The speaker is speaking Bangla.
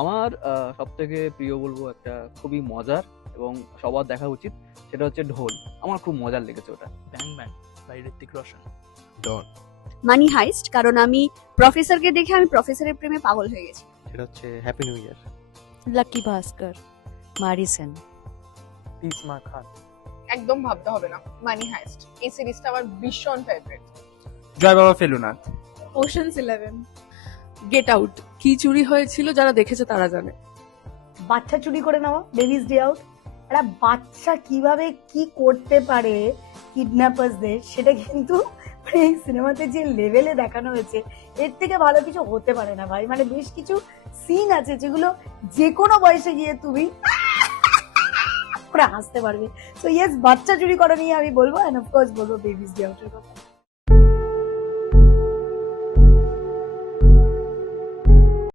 আমার সব থেকে প্রিয় বলবো একটা খুবই মজার এবং সবার দেখা উচিত, সেটা হচ্ছে ঢোল। আমার খুব মজার লেগেছে ওটা। Bang bang by Hrithik Roshan. Don. Money heist, কারণ আমি প্রফেসরকে দেখে আমি প্রফেসরের প্রেমে পাগল হয়ে গেছি। সেটা হচ্ছে হ্যাপি নিউ ইয়ার। লাকি ভাস্কর, মারিসেন। তিসমা খান। একদম ভাবতে হবে না, মানি হাইস্ট। এই সিরিজটা আমার ভীষণ ফেভারিট। জয় বাবা ফেলুনাথ। ওশানস 11। Get out. কি চুরি হয়েছিল যারা দেখেছে তারা জানে। বাচ্চা চুরি করে নেওয়া, বেবিস ডে আউট। একটা বাচ্চা কিভাবে কি করতে পারে কিডন্যাপার্সদের, সেটা কিন্তু মানে এই সিনেমাতে যে লেভেলে দেখানো হয়েছে, এর থেকে ভালো কিছু হতে পারে না ভাই। মানে বেশ কিছু সিন আছে যেগুলো যে কোনো বয়সে গিয়ে তুমি করে হাসতে পারবে। সো ইয়েস, বাচ্চা চুরি করা নিয়ে আমি বলবো, এন্ড অফ কোর্স বলবো বেবিস ডে আউটের কথা।